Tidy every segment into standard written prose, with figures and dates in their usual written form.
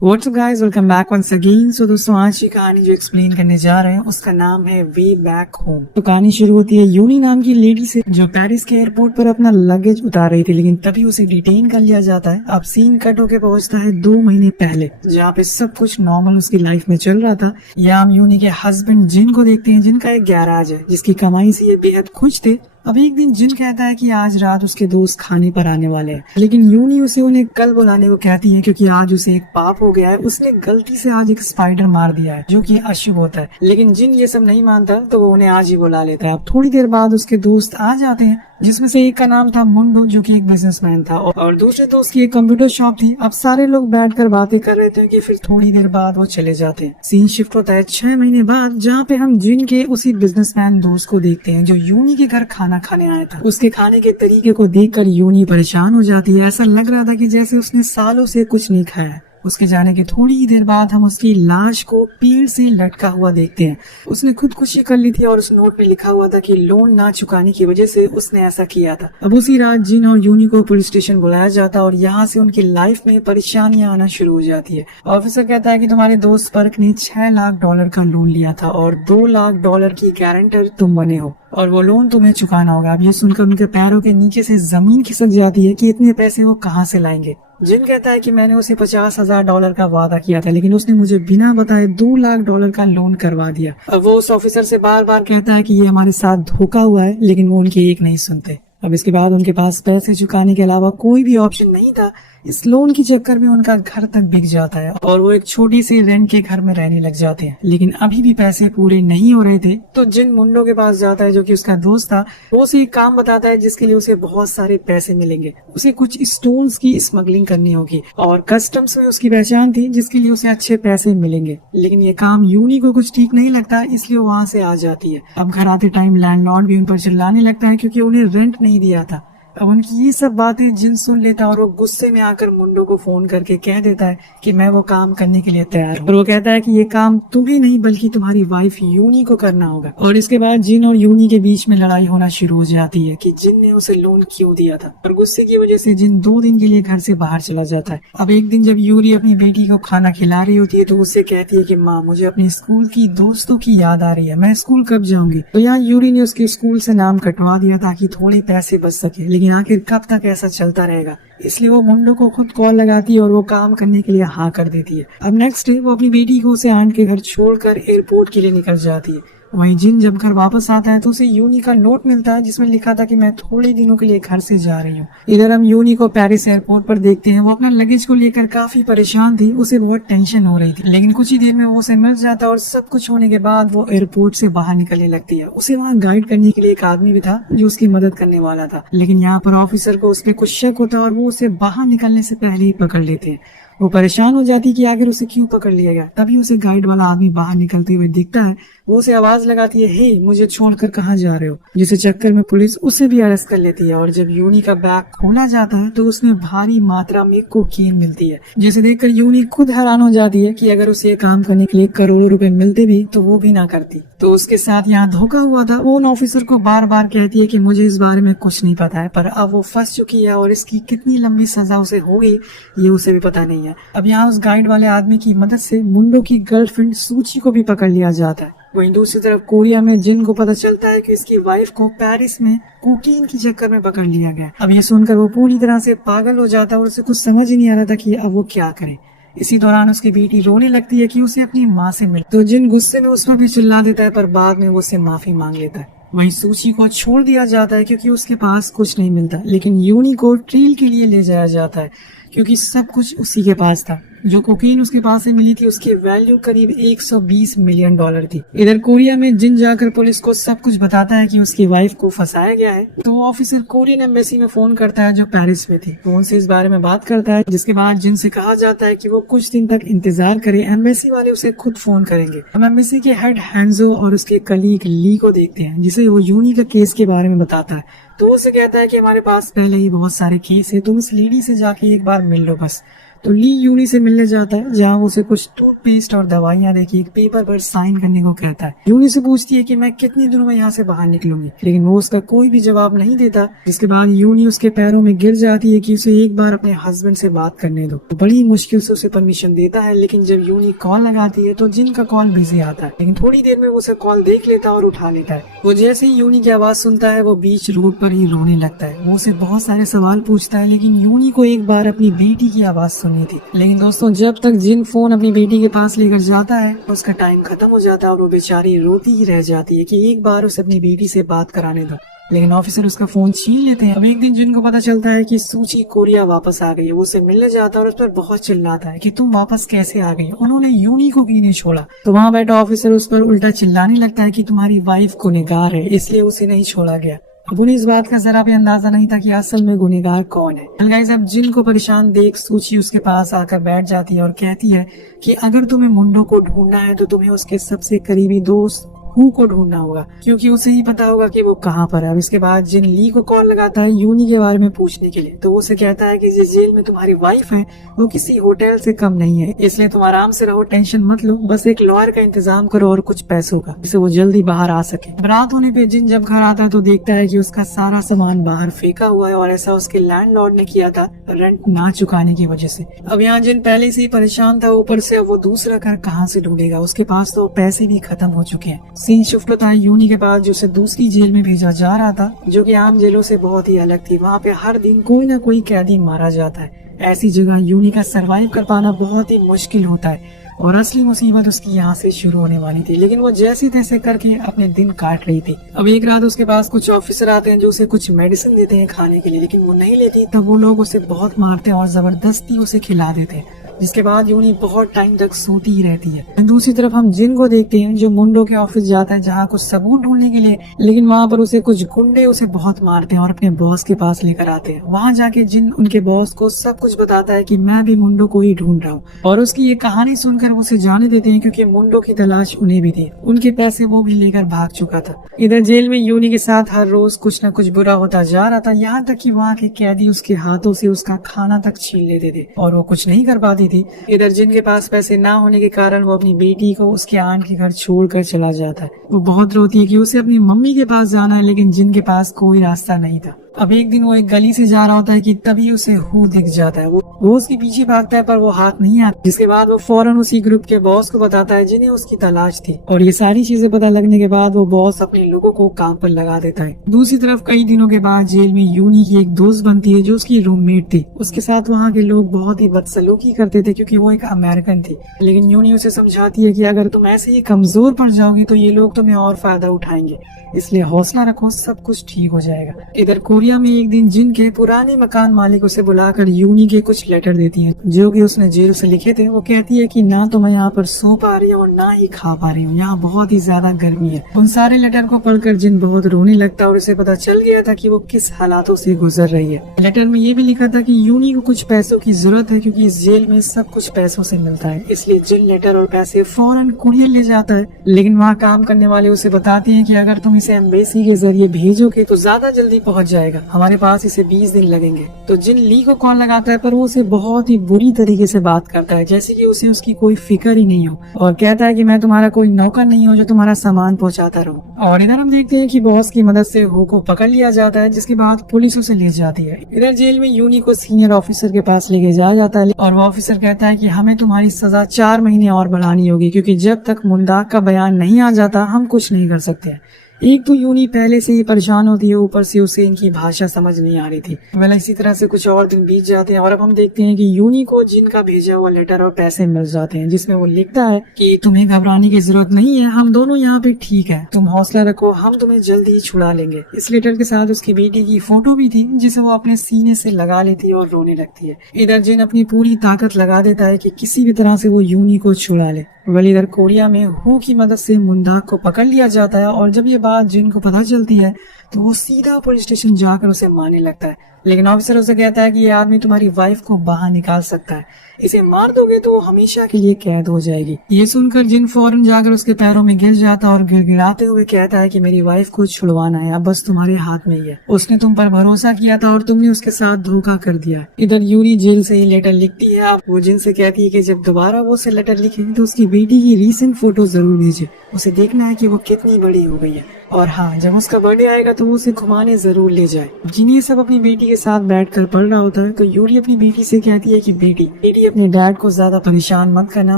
WhatsApp guys, welcome back once again. So दोस्तों, आज की कहानी जो एक्सप्लेन करने जा रहे हैं उसका नाम है वे बैक होम। तो कहानी शुरू होती है यूनी नाम की लेडी से जो पेरिस के एयरपोर्ट पर अपना लगेज उतार रही थी, लेकिन तभी उसे डिटेन कर लिया जाता है। अब सीन कट होके पहुंचता है 2 महीने पहले, जहाँ पे सब कुछ नॉर्मल उसकी लाइफ में चल रहा था। यहाँ हम यूनी के हस्बैंड जिन को देखते हैं, जिनका एक गैराज है जिसकी कमाई से ये बेहद खुश थे। अब एक दिन जिन कहता है कि आज रात उसके दोस्त खाने पर आने वाले हैं, लेकिन यूनी उसे उन्हें कल बुलाने को कहती है क्योंकि आज उसे एक पाप हो गया है। उसने गलती से आज एक स्पाइडर मार दिया है जो कि अशुभ होता है, लेकिन जिन ये सब नहीं मानता तो वो उन्हें आज ही बुला लेता है। अब थोड़ी देर बाद उसके दोस्त आ जाते हैं, जिसमें से एक का नाम था मुंडो जो कि एक बिजनेसमैन था और दूसरे दोस्त की एक कंप्यूटर शॉप थी। अब सारे लोग बैठकर बातें कर रहे थे कि फिर थोड़ी देर बाद वो चले जाते हैं। सीन शिफ्ट होता है 6 महीने बाद, जहाँ पे हम जिन के उसी बिजनेसमैन दोस्त को देखते हैं जो यूनी के घर खाना खाने आया था। उसके खाने के तरीके को देखकर यूनी परेशान हो जाती है। ऐसा लग रहा था कि जैसे उसने सालों से कुछ नहीं खाया है। उसके जाने के थोड़ी ही देर बाद हम उसकी लाश को पेड़ से लटका हुआ देखते हैं। उसने खुदकुशी कर ली थी और उस नोट में लिखा हुआ था कि लोन ना चुकाने की वजह से उसने ऐसा किया था। अब उसी रात जिन और यूनी को पुलिस स्टेशन बुलाया जाता और यहाँ से उनकी लाइफ में परेशानियां आना शुरू हो जाती है। ऑफिसर कहता है कि तुम्हारे दोस्त पर्क ने $6 लाख का लोन लिया था और $2 लाख की गारंटर तुम बने हो और वो लोन तुम्हें चुकाना होगा। अब ये सुनकर उनके पैरों के नीचे से जमीन खिसक जाती है कि इतने पैसे वो कहाँ से लाएंगे। जिन कहता है कि मैंने उसे $50,000 का वादा किया था, लेकिन उसने मुझे बिना बताए $2 लाख का लोन करवा दिया। अब वो उस ऑफिसर से बार बार कहता है कि ये हमारे साथ धोखा हुआ है, लेकिन वो उनकी एक नहीं सुनते। अब इसके बाद उनके पास पैसे चुकाने के अलावा कोई भी ऑप्शन नहीं था। इस लोन के चक्कर में उनका घर तक बिक जाता है और वो एक छोटी सी रेंट के घर में रहने लग जाते हैं, लेकिन अभी भी पैसे पूरे नहीं हो रहे थे। तो जिन मुंडो के पास जाता है जो कि उसका दोस्त था। वो उसे एक काम बताता है जिसके लिए उसे बहुत सारे पैसे मिलेंगे। उसे कुछ स्टोन्स की स्मगलिंग करनी होगी और कस्टम्स में उसकी पहचान थी जिसके लिए उसे अच्छे पैसे मिलेंगे। लेकिन ये काम यूनी को कुछ ठीक नहीं लगता, इसलिए वो वहाँ से आ जाती है। अब घर आते टाइम लैंडलॉर्ड भी उन पर चिल्लाने लगता है क्योंकि उन्हें रेंट नहीं दिया था। अब उनकी ये सब बातें जिन सुन लेता और वो गुस्से में आकर मुंडो को फोन करके कह देता है कि मैं वो काम करने के लिए तैयार हूँ। और वो कहता है कि ये काम तुम्हें नहीं बल्कि तुम्हारी वाइफ यूनी को करना होगा। और इसके बाद जिन और यूनी के बीच में लड़ाई होना शुरू हो जाती है कि जिन ने उसे लोन क्यों दिया था, और गुस्से की वजह से जिन 2 दिन के लिए घर से बाहर चला जाता है। अब एक दिन जब यूरी अपनी बेटी को खाना खिला रही होती है तो उससे कहती है कि माँ, मुझे अपने स्कूल की दोस्तों की याद आ रही है, मैं स्कूल कब जाऊंगी। तो यहाँ यूरी ने उसके स्कूल से नाम कटवा दिया ताकि थोड़े पैसे बच सके, लेकिन आखिर कब तक ऐसा चलता रहेगा। इसलिए वो मुंडो को खुद कॉल लगाती है और वो काम करने के लिए हाँ कर देती है। अब नेक्स्ट डे वो अपनी बेटी को उसे आंट के घर छोड़कर एयरपोर्ट के लिए निकल जाती है। वहीं जिन जब घर वापस आता है तो उसे यूनी का नोट मिलता है जिसमें लिखा था कि मैं थोड़े दिनों के लिए घर से जा रही हूँ। इधर हम यूनी को पेरिस एयरपोर्ट पर देखते हैं। वो अपना लगेज को लेकर काफी परेशान थी, उसे बहुत टेंशन हो रही थी, लेकिन कुछ ही देर में वो उसे मिल जाता और सब कुछ होने के बाद वो एयरपोर्ट से बाहर निकलने लगती है। उसे वहाँ गाइड करने के लिए एक आदमी भी था जो उसकी मदद करने वाला था, लेकिन यहाँ पर ऑफिसर को उसमें कुछ शक होता है और वो उसे बाहर निकलने से पहले ही पकड़ लेते हैं। वो परेशान हो जाती कि आखिर उसे क्यों पकड़ लिया गया। तभी उसे गाइड वाला आदमी बाहर निकलते हुए दिखता है। वो उसे आवाज लगाती है, हे, मुझे छोड़कर कहाँ जा रहे हो, जिसके चक्कर में पुलिस उसे भी अरेस्ट कर लेती है। और जब यूनी का बैग खोला जाता है तो उसमें भारी मात्रा में कोकीन मिलती है, जिसे देखकर यूनी खुद हैरान हो जाती है कि अगर उसे काम करने के लिए करोड़ों रुपए मिलते भी तो वो भी ना करती। तो उसके साथ यहाँ धोखा हुआ था। वो उन ऑफिसर को बार बार कहती है कि मुझे इस बारे में कुछ नहीं पता है, पर अब वो फंस चुकी है और इसकी कितनी लंबी सजा उसे होगी ये उसे भी पता नहीं है। अब यहाँ उस गाइड वाले आदमी की मदद से मुंडो की गर्लफ्रेंड सूची को भी पकड़ लिया जाता है। वहीं दूसरी तरफ कोरिया में जिन को पता चलता है कि इसकी वाइफ को पेरिस में कोकीन की चक्कर में पकड़ लिया गया। अब ये सुनकर वो पूरी तरह से पागल हो जाता है और उसे कुछ समझ ही नहीं आ रहा था कि अब वो क्या करे। इसी दौरान उसकी बेटी रोने लगती है कि उसे अपनी माँ से मिले, तो जिन गुस्से में उस पर भी चिल्ला देता है, पर बाद में वो उससे माफी मांग लेता है। वहीं सूची को छोड़ दिया जाता है क्योंकि उसके पास कुछ नहीं मिलता, लेकिन यूनी को ट्रील के लिए ले जाया जाता है क्योंकि सब कुछ उसी के पास था। जो कोकीन उसके पास से मिली थी उसकी वैल्यू करीब $120 मिलियन थी। इधर कोरिया में जिन जाकर पुलिस को सब कुछ बताता है कि उसकी वाइफ को फंसाया गया है, तो ऑफिसर कोरियन एम्बेसी में फोन करता है जो पेरिस में थी। फोन से इस बारे में बात करता है, जिसके बाद जिन से कहा जाता है कि वो कुछ दिन तक इंतजार करे, एम्बेसी वाले उसे खुद फोन करेंगे। हम एम्बेसी के हेड हैंजो और उसके कलीग ली को देखते हैं, जिसे वो यूनी के केस के बारे में बताता है। तो उसे कहता है कि हमारे पास पहले ही बहुत सारे केस है, तुम इस लेडी से जाके एक बार मिल लो बस। तो ली यूनी से मिलने जाता है, जहाँ वो उसे कुछ टूथपेस्ट और दवाइयाँ देके एक पेपर पर साइन करने को कहता है। यूनी से पूछती है कि मैं कितने दिनों में यहाँ से बाहर निकलूंगी, लेकिन वो उसका कोई भी जवाब नहीं देता। जिसके बाद यूनी उसके पैरों में गिर जाती है कि उसे एक बार अपने हस्बैंड से बात करने दो। तो बड़ी मुश्किल से उसे परमिशन देता है, लेकिन जब यूनी कॉल लगाती है तो जिन का कॉल बिजी आता है, लेकिन थोड़ी देर में वो उसे कॉल देख लेता है और उठा लेता है। वो जैसे ही यूनी की आवाज सुनता है वो बीच रोड पर ही रोने लगता है। वो उसे बहुत सारे सवाल पूछता है, लेकिन यूनी को एक बार अपनी बेटी की आवाज सुनी थी। लेकिन दोस्तों, जब तक जिन फोन अपनी बेटी के पास लेकर जाता है उसका टाइम खत्म हो जाता है और वो बेचारी रोती ही रह जाती है कि एक बार उसे अपनी बेटी से बात कराने दो। लेकिन ऑफिसर उसका फोन छीन लेते हैं। अब एक दिन जिन को पता चलता है कि सूची कोरिया वापस आ गई है। वो उसे मिलने जाता है और उस पर बहुत चिल्लाता है कि तुम वापस कैसे आ गई, उन्होंने यूनी को क्यों नहीं छोड़ा। तो वहाँ बैठा ऑफिसर उस पर उल्टा चिल्लाने लगता है कि तुम्हारी वाइफ गुनहगार है, इसलिए उसे नहीं छोड़ा गया। अब उन्हें इस बात का जरा भी अंदाजा नहीं था कि असल में गुनहगार कौन है। गाइस, अब जिन को परेशान देख सूची उसके पास आकर बैठ जाती है और कहती है कि अगर तुम्हें मुंडो को ढूंढना है तो तुम्हें उसके सबसे करीबी दोस्त हू को ढूंढना होगा, क्योंकि उसे ही पता होगा कि वो कहाँ पर है। अब इसके बाद जिन ली को कॉल लगाता है यूनी के बारे में पूछने के लिए। तो वो उसे कहता है कि जिस जेल में तुम्हारी वाइफ है वो किसी होटल से कम नहीं है, इसलिए तुम आराम से रहो, टेंशन मत लो, बस एक लॉयर का इंतजाम करो और कुछ पैसों का, जिससे वो जल्दी बाहर आ सके। रात होने पे जिन जब घर आता है तो देखता है कि उसका सारा सामान बाहर फेंका हुआ है और ऐसा उसके लैंडलॉर्ड ने किया था रेंट ना चुकाने की वजह से। अब यहाँ जिन पहले से ही परेशान था, ऊपर से वो दूसरा घर कहाँ से ढूंढेगा, उसके पास तो पैसे भी खत्म हो चुके हैं। सीन शिफ्ट होता है यूनी के पास, जो उसे दूसरी जेल में भेजा जा रहा था, जो कि आम जेलों से बहुत ही अलग थी। वहाँ पे हर दिन कोई ना कोई कैदी मारा जाता है। ऐसी जगह यूनी का सरवाइव कर पाना बहुत ही मुश्किल होता है और असली मुसीबत उसकी यहाँ से शुरू होने वाली थी, लेकिन वो जैसे तैसे करके अपने दिन काट रही थी। अब एक रात उसके पास कुछ ऑफिसर आते हैं जो उसे कुछ मेडिसिन देते हैं खाने के लिए, लेकिन वो नहीं लेती। तब वो लोग उसे बहुत मारते हैं और जबरदस्ती उसे खिला देते हैं, जिसके बाद यूनी बहुत टाइम तक सोती ही रहती है। दूसरी तरफ हम जिन को देखते हैं जो मुंडो के ऑफिस जाता है जहाँ कुछ सबूत ढूंढने के लिए, लेकिन वहाँ पर उसे कुछ गुंडे उसे बहुत मारते हैं और अपने बॉस के पास लेकर आते हैं। वहाँ जाके जिन उनके बॉस को सब कुछ बताता है कि मैं भी मुंडो को ही ढूंढ रहा हूँ, और उसकी ये कहानी सुनकर उसे जाने देते हैं, क्योंकि मुंडो की तलाश उन्हें भी थी। उनके पैसे वो भी लेकर भाग चुका था। इधर जेल में यूनी के साथ हर रोज कुछ न कुछ बुरा होता जा रहा था, यहाँ तक कि वहाँ के कैदी उसके हाथों से उसका खाना तक छीन लेते थे और वो कुछ नहीं कर पाती थी। इधर जिन के पास पैसे ना होने के कारण वो अपनी बेटी को उसके आंट के घर छोड़कर चला जाता है। वो बहुत रोती है कि उसे अपनी मम्मी के पास जाना है, लेकिन जिन के पास कोई रास्ता नहीं था। अब एक दिन वो एक गली से जा रहा होता है कि तभी उसे हू दिख जाता है। वो उसके पीछे भागता है पर वो हाथ नहीं आता, जिसके बाद वो फौरन उसी ग्रुप के बॉस को बताता है जिन्हें उसकी तलाश थी, और ये सारी चीजें पता लगने के बाद वो बॉस अपने लोगों को काम पर लगा देता है। दूसरी तरफ कई दिनों के बाद जेल में यूनी की एक दोस्त बनती है जो उसकी रूममेट थी। उसके साथ वहाँ के लोग बहुत ही बदसलूकी करते थे क्योंकि वो एक अमेरिकन थी, लेकिन यूनी उसे समझाती है कि अगर तुम ऐसे ही कमजोर पड़ जाओगी तो ये लोग तुम्हें और फायदा उठाएंगे, इसलिए हौसला रखो, सब कुछ ठीक हो जाएगा। इधर कोरिया में एक दिन जिन के पुराने मकान मालिक उसे बुलाकर यूनी के कुछ लेटर देती है जो कि उसने जेल से लिखे थे। वो कहती है कि ना तो मैं यहाँ पर सो पा रही हूँ और ना ही खा पा रही हूँ, यहाँ बहुत ही ज्यादा गर्मी है। उन सारे लेटर को पढ़कर जिन बहुत रोने लगता है और उसे पता चल गया था कि वो किस हालातों से गुजर रही है। लेटर में ये भी लिखा था कि यूनी को कुछ पैसों की जरूरत है क्योंकि इस जेल में सब कुछ पैसों से मिलता है, इसलिए जिन लेटर और पैसे फौरन कुरियर ले जाता है। लेकिन वहाँ काम करने वाले उसे बताते हैं कि अगर तुम इसे एम्बेसी के जरिए भेजोगे तो ज्यादा जल्दी पहुँच जाएगा, हमारे पास इसे 20 दिन लगेंगे। तो जिन ली को कॉल लगाता है पर वो उसे बहुत ही बुरी तरीके से बात करता है, जैसे कि उसे उसकी कोई फिक्र ही नहीं हो, और कहता है कि मैं तुम्हारा कोई नौकर नहीं हूँ जो तुम्हारा सामान पहुँचाता रहूं। और इधर हम देखते हैं कि बॉस की मदद से हू को पकड़ लिया जाता है, जिसके बाद पुलिस उसे ले जाती है। इधर जेल में यूनी को सीनियर ऑफिसर के पास लेके जाया जाता है और वो ऑफिसर कहता है कि हमें तुम्हारी सजा 4 महीने और बढ़ानी होगी, क्योंकि जब तक मुंदाक का बयान नहीं आ जाता हम कुछ नहीं कर सकते। एक तो यूनी पहले से ही परेशान होती है, ऊपर से उसे इनकी भाषा समझ नहीं आ रही थी। वेल इसी तरह से कुछ और दिन बीत जाते हैं और अब हम देखते हैं कि यूनी को जिन का भेजा हुआ लेटर और पैसे मिल जाते हैं, जिसमें वो लिखता है कि तुम्हें घबराने की जरूरत नहीं है, हम दोनों यहाँ पे ठीक है, तुम हौसला रखो, हम तुम्हें जल्दी ही छुड़ा लेंगे। इस लेटर के साथ उसकी बेटी की फोटो भी थी जिसे वो अपने सीने से लगा लेती है और रोने लगती है। इधर जिन अपनी पूरी ताकत लगा देता है कि किसी भी तरह से वो यूनी को छुड़ा ले। वेल इधर कोरिया में हू की मदद से मुंदाक को पकड़ लिया जाता है और जब ये बात जिन को पता चलती है तो वो सीधा पुलिस स्टेशन जाकर उसे मारने लगता है। लेकिन ऑफिसर उसे कहता है कि ये आदमी तुम्हारी वाइफ को बाहर निकाल सकता है, इसे मार दोगे तो हमेशा के लिए कैद हो जाएगी। ये सुनकर जिन फौरन जाकर उसके पैरों में गिर जाता और गिड़गिड़ाते हुए कहता है कि मेरी वाइफ को छुड़वाना है, अब बस तुम्हारे हाथ में ही है। उसने तुम पर भरोसा किया था और तुमने उसके साथ धोखा कर दिया। इधर यूरी जेल से ही लेटर लिखती है। वो जिन से कहती है कि जब दोबारा वो उसे लेटर लिखेगी तो उसकी बेटी की रीसेंट फोटो जरूर भेजे, उसे देखना है कि वो कितनी बड़ी हो गई है, और हाँ जब उसका बर्थडे आएगा तो वो उसे घुमाने जरूर ले जाए। जिन ये सब अपनी बेटी के साथ बैठकर पढ़ रहा होता है तो यूरी अपनी बेटी से कहती है कि बेटी अपने डैड को ज्यादा परेशान मत करना,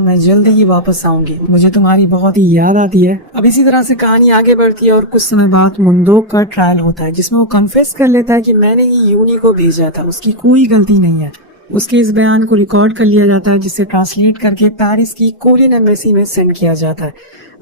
मैं जल्दी ही वापस आऊंगी, मुझे तुम्हारी बहुत ही याद आती है। अब इसी तरह से कहानी आगे बढ़ती है और कुछ समय बाद मुंदोक का ट्रायल होता है जिसमें वो कन्फेस कर लेता है कि मैंने ही यूनी को भेजा था, उसकी कोई गलती नहीं है। उसके इस बयान को रिकॉर्ड कर लिया जाता है जिसे ट्रांसलेट करके पेरिस की कोरियन एम्बेसी में सेंड किया जाता है।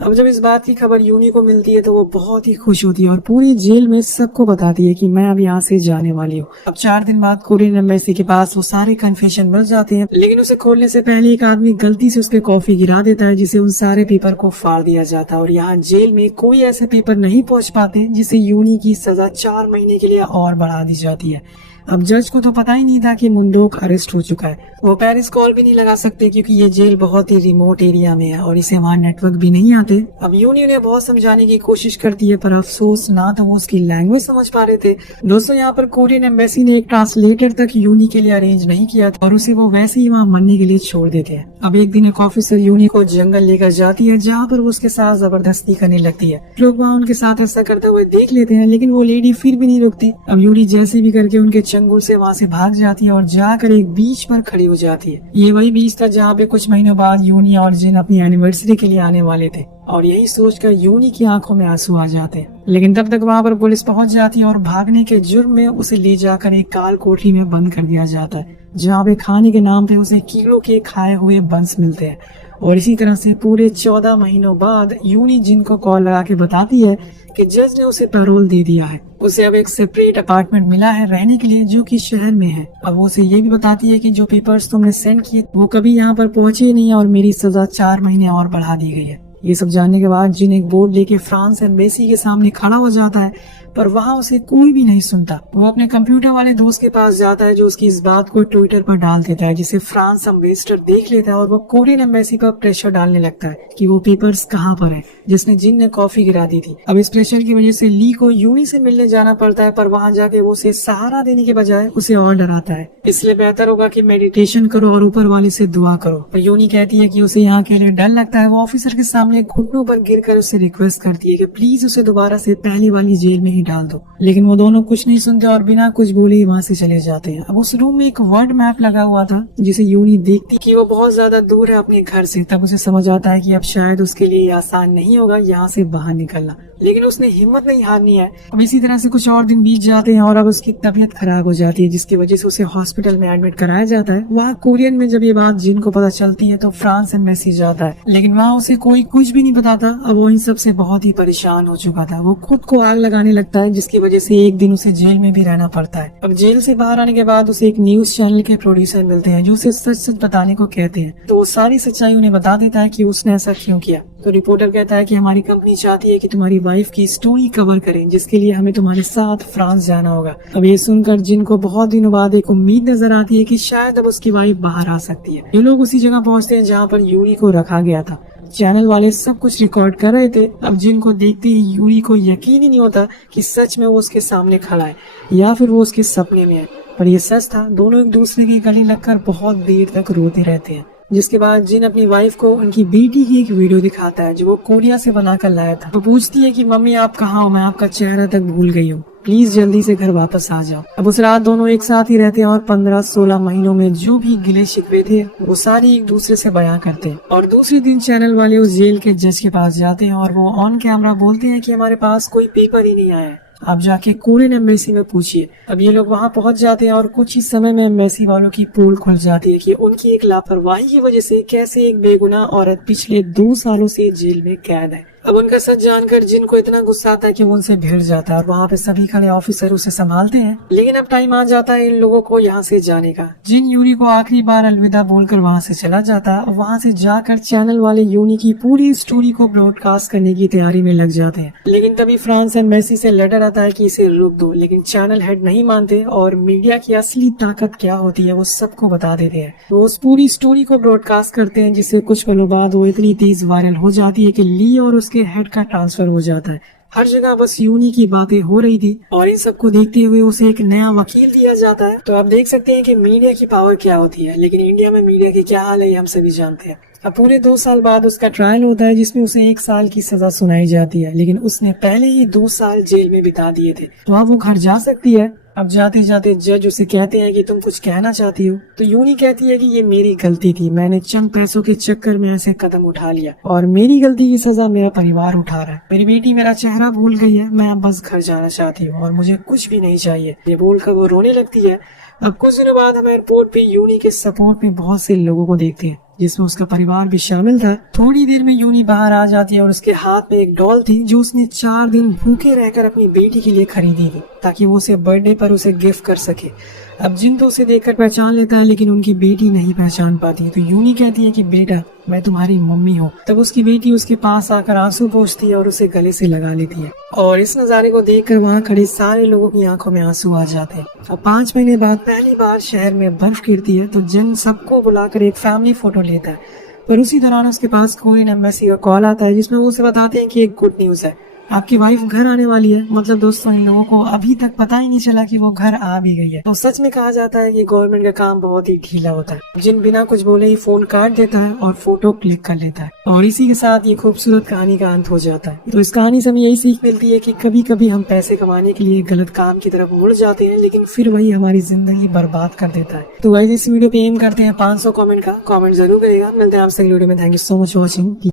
अब जब इस बात की खबर यूनी को मिलती है तो वो बहुत ही खुश होती है और पूरी जेल में सबको बताती है कि मैं अब यहाँ से जाने वाली हूँ। अब 4 दिन बाद कोरियन एम्बेसी के पास वो सारे कन्फेशन मिल जाते हैं, लेकिन उसे खोलने से पहले एक आदमी गलती से उसके कॉफी गिरा देता है जिसे उन सारे पेपर को फाड़ दिया जाता है। और यहाँ जेल में कोई ऐसे पेपर नहीं पहुँच पाते जिसे यूनी की सजा 4 महीने के लिए और बढ़ा दी जाती है। अब जज को तो पता ही नहीं था कि मुंडोक अरेस्ट हो चुका है। वो पेरिस कॉल भी नहीं लगा सकते क्योंकि ये जेल बहुत ही रिमोट एरिया में है और इसे वहाँ नेटवर्क भी नहीं आते। अब यूनी उन्हें बहुत समझाने की कोशिश करती है पर अफसोस ना तो वो उसकी लैंग्वेज समझ पा रहे थे। दोस्तों यहाँ पर कोरियन एम्बेसी ने एक ट्रांसलेटर तक यूनी के लिए अरेंज नहीं किया था और उसे वो वैसे ही वहाँ मरने के लिए छोड़ देते हैं। अब एक दिन एक ऑफिसर यूनी को जंगल लेकर जाती है जहाँ पर वो उसके साथ जबरदस्ती करने लगती है। लोग वहाँ उनके साथ ऐसा करते हुए देख लेते हैं लेकिन वो लेडी फिर भी नहीं रुकती। अब यूनी जैसे भी करके उनके चंगुल से वहाँ से भाग जाती है और जाकर एक बीच पर खड़ी हो जाती है। ये वही बीच था जहाँ पे कुछ महीनों बाद यूनी और जिन अपनी एनिवर्सरी के लिए आने वाले थे और यही सोचकर यूनी की आंखों में आंसू आ जाते हैं। लेकिन तब तक वहाँ पर पुलिस पहुंच जाती है और भागने के जुर्म में उसे ले जाकर एक काल कोठरी में बंद कर दिया जाता है जहाँ पे खाने के नाम पे उसे कीड़ों के खाए हुए बंस मिलते हैं। और इसी तरह से पूरे 14 महीनों बाद यूनी जिन को कॉल लगा के बताती है कि जज ने उसे पैरोल दे दिया है, उसे अब एक सेपरेट अपार्टमेंट मिला है रहने के लिए जो कि शहर में है। अब वो उसे ये भी बताती है कि जो पेपर्स तुमने सेंड किए वो कभी यहाँ पर पहुंचे नहीं और मेरी सजा 4 महीने और बढ़ा दी गई है। ये सब जानने के बाद जिन एक बोर्ड लेके फ्रांस एम्बेसी के सामने खड़ा हो जाता है पर वहाँ उसे कोई भी नहीं सुनता। वो अपने कंप्यूटर वाले दोस्त के पास जाता है जो उसकी इस बात को ट्विटर पर डाल देता है जिसे फ्रांस एम्बेसडर देख लेता है और वो कोरियन एम्बेसी पर प्रेशर डालने लगता है कि वो पेपर्स कहाँ पर हैं जिसने जिन ने कॉफी गिरा दी थी। अब इस प्रेशर की वजह से ली को यूनी से मिलने जाना पड़ता है पर वहाँ जाके वो उसे सहारा देने के बजाय उसे और डराता है। इसलिए बेहतर होगा कि मेडिटेशन करो और ऊपर वाले से दुआ करो। पर यूनी कहती है कि उसे यहाँ के लिए डर लगता है। वो ऑफिसर के सामने घुटनों पर गिरकर उससे रिक्वेस्ट करती है कि प्लीज उसे दोबारा से पहले वाली जेल में ही डाल दो, लेकिन वो दोनों कुछ नहीं सुनते और बिना कुछ बोले वहाँ से चले जाते हैं। अब उस रूम में एक वर्ड मैप लगा हुआ था जिसे यूनी देखती कि वो बहुत ज्यादा दूर है अपने घर से। तब उसे समझ आता है कि अब शायद उसके लिए आसान नहीं होगा यहाँ से बाहर निकलना, लेकिन उसने हिम्मत नहीं हारनी है। अब इसी तरह से कुछ और दिन बीत जाते हैं और अब उसकी तबीयत खराब हो जाती है जिसकी वजह से उसे हॉस्पिटल में एडमिट कराया जाता है। वहाँ कोरियन में जब ये बात जिन को पता चलती है तो फ्रांस एम्बेसी जाता है, लेकिन वहाँ उसे कोई कुछ भी नहीं बताता। अब वो इन सब से बहुत ही परेशान हो चुका था। वो खुद को आग लगाने लगता है जिसकी वजह से एक दिन उसे जेल में भी रहना पड़ता है। अब जेल से बाहर आने के बाद उसे एक न्यूज चैनल के प्रोड्यूसर मिलते हैं जो उसे सच सच बताने को कहते हैं। तो वो सारी सच्चाई उन्हें बता देता है कि उसने ऐसा क्यों किया। तो रिपोर्टर कहता है कि हमारी कंपनी चाहती है कि तुम्हारी वाइफ की स्टोरी कवर करें जिसके लिए हमें तुम्हारे साथ फ्रांस जाना होगा। अब ये सुनकर जिनको बहुत दिनों बाद एक उम्मीद नजर आती है कि शायद अब उसकी वाइफ बाहर आ सकती है। ये लोग उसी जगह पहुंचते हैं जहाँ पर यूरी को रखा गया था। चैनल वाले सब कुछ रिकॉर्ड कर रहे थे। अब जिनको देखते ही यूरी को यकीन ही नहीं होता कि सच में वो उसके सामने खड़ा है या फिर वो उसके सपने में है, पर ये सच था। दोनों एक दूसरे के गले लगकर बहुत देर तक रोते रहते हैं। जिसके बाद जिन अपनी वाइफ को उनकी बेटी की एक वीडियो दिखाता है जो वो कोरिया से बनाकर लाया था। वो पूछती है कि मम्मी आप कहाँ हो, मैं आपका चेहरा तक भूल गई हूँ, प्लीज जल्दी से घर वापस आ जाओ। अब उस रात दोनों एक साथ ही रहते हैं और 15-16 महीनों में जो भी गिले शिकवे थे वो सारी एक दूसरे से बयां करते हैं। और दूसरे दिन चैनल वाले उस जेल के जज के पास जाते हैं और वो ऑन कैमरा बोलते हैं कि हमारे पास कोई पेपर ही नहीं आया है, आप जाके कोरियन एम्बेसी में पूछिए। अब ये लोग वहाँ पहुँच जाते हैं और कुछ ही समय में एम्बेसी वालों की पोल खुल जाती है कि उनकी एक लापरवाही की वजह से कैसे एक बेगुनाह औरत पिछले 2 सालों से जेल में कैद है। अब उनका सच जानकर जिन को इतना गुस्सा आता है कि वो उनसे भिड़ जाता है और वहाँ पे सभी खड़े ऑफिसर उसे संभालते हैं। लेकिन अब टाइम आ जाता है इन लोगों को यहाँ से जाने का। जिन यूनी को आखिरी बार अलविदा बोलकर वहाँ से चला जाता है और वहाँ से जाकर चैनल वाले यूनी की पूरी स्टोरी को ब्रॉडकास्ट करने की तैयारी में लग जाते हैं। लेकिन तभी फ्रांस एम्बेसी से लेटर आता है कि इसे रोक दो, लेकिन चैनल हेड नहीं मानते और मीडिया की असली ताकत क्या होती है वो सबको बता देते हैं। तो उस पूरी स्टोरी को ब्रॉडकास्ट करते हैं, जिससे कुछ पलों बाद वो इतनी तेज वायरल हो जाती है कि ली और उसके हेड का ट्रांसफर हो जाता है। हर जगह बस यूनी की बातें हो रही थी और इन सबको देखते हुए उसे एक नया वकील दिया जाता है। तो आप देख सकते हैं कि मीडिया की पावर क्या होती है। लेकिन इंडिया में मीडिया की क्या हाल है ये हम सभी जानते हैं। अब पूरे 2 साल बाद उसका ट्रायल होता है, जिसमें उसे 1 साल की सजा सुनाई जाती है, लेकिन उसने पहले ही 2 साल जेल में बिता दिए थे। तो अब वो घर जा सकती है। अब जाते जाते जज उसे कहते हैं कि तुम कुछ कहना चाहती हो। तो यूनी कहती है कि ये मेरी गलती थी, मैंने चंद पैसों के चक्कर में ऐसे कदम उठा लिया और मेरी गलती की सजा मेरा परिवार उठा रहा है। मेरी बेटी मेरा चेहरा भूल गई है, मैं अब बस घर जाना चाहती हूँ और मुझे कुछ भी नहीं चाहिए। ये बोलकर वो रोने लगती है। अब कुछ दिनों बाद हम एयरपोर्ट पे यूनी के सपोर्ट में बहुत से लोगों को देखते हैं, जिसमें उसका परिवार भी शामिल था। थोड़ी देर में यूनी बाहर आ जाती है और उसके हाथ में एक डॉल थी जो उसने 4 दिन भूखे रहकर अपनी बेटी के लिए खरीदी थी, ताकि वो उसे बर्थडे पर उसे गिफ्ट कर सके। अब जिन तो उसे देखकर पहचान लेता है, लेकिन उनकी बेटी नहीं पहचान पाती। तो यूनी कहती है कि बेटा मैं तुम्हारी मम्मी हूँ। तब उसकी बेटी उसके पास आकर आंसू पोंछती है और उसे गले से लगा लेती है। और इस नज़ारे को देखकर वहाँ खड़े सारे लोगों की आंखों में आंसू आ जाते हैं। अब 5 महीने बाद पहली बार शहर में बर्फ गिरती है, तो जन सबको बुलाकर एक फैमिली फोटो लेता है। पर उसी दौरान उसके पास कोरियन एम्बेसी का कॉल आता है, जिसमें वो उसे बताते हैं कि एक गुड न्यूज है, आपकी वाइफ घर आने वाली है। मतलब दोस्तों इन लोगों को अभी तक पता ही नहीं चला कि वो घर आ भी गई है। तो सच में कहा जाता है कि गवर्नमेंट का काम बहुत ही ढीला होता है। जिन बिना कुछ बोले ही फोन काट देता है और फोटो क्लिक कर लेता है। और इसी के साथ ये खूबसूरत कहानी का अंत हो जाता है। तो इस कहानी से हमें यही सीख मिलती है कि कभी कभी हम पैसे कमाने के लिए गलत काम की तरफ मुड़ जाते हैं, लेकिन फिर वही हमारी जिंदगी बर्बाद कर देता है। तो गाइस इस वीडियो पे एम करते हैं 500 कमेंट का। कमेंट जरूर करेगा। मिलते हैं आपसे अगली वीडियो में। Thank you so much watching.